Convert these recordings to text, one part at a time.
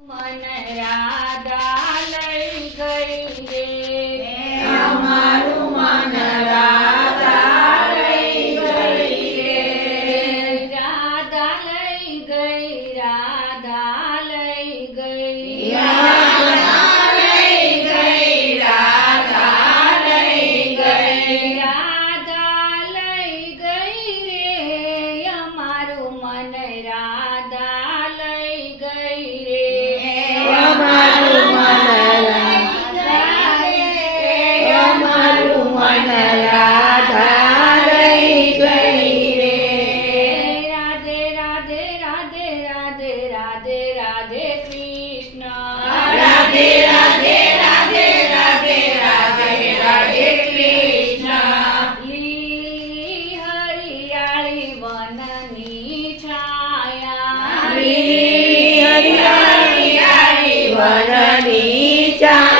મન રાધા લઈ ગઈ રે અમારું મન રાધા લઈ Yeah.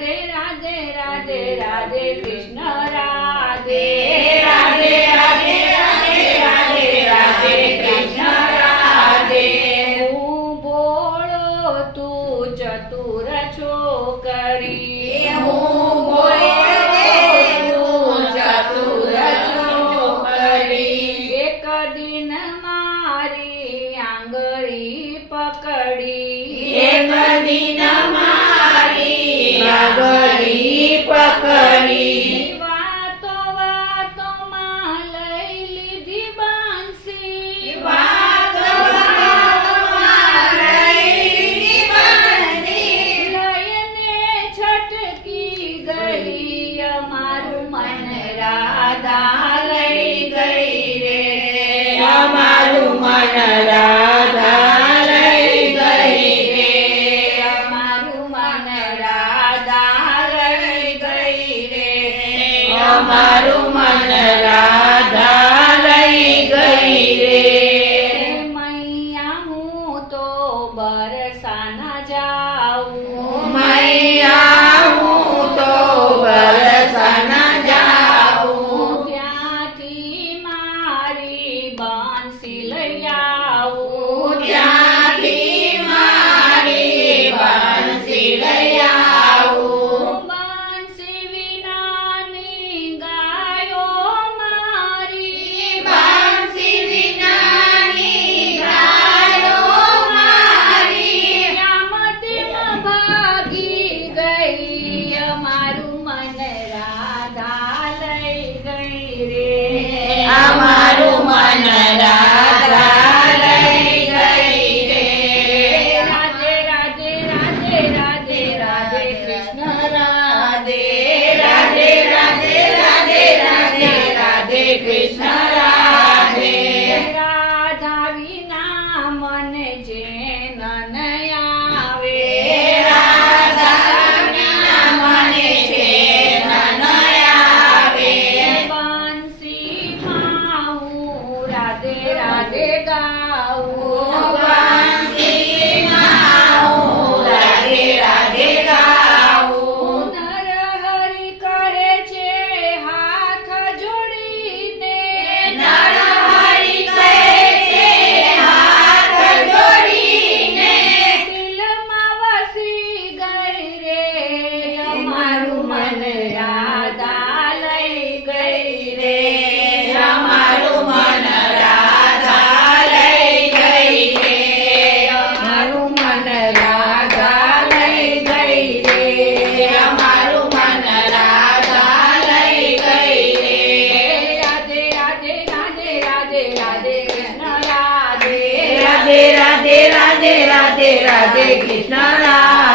રાધે રાધે રાધે રાધે કૃષ્ણ રાધે રાધે રાધે રાધે રાધે રાધે કૃષ્ણ રાધે. હું બોલો તું ચતુર છોકરી હું એક દિન મારી આંગળી પ્રિય મન રાધા લઈ ગઈ રે. અમારું મન રાધા ગઈ રે. અમારું મન રાધા લઈ ગઈ રે. અમારું મન રાધા લઈ ગઈ રે. મૈયા હું તો બરસાના જાઉં. મૈયા 봐. મને જેના નયાવે બંસી ખાઉ રાધે રાધે ગાઉ. રાધે કૃષ્ણ રાધે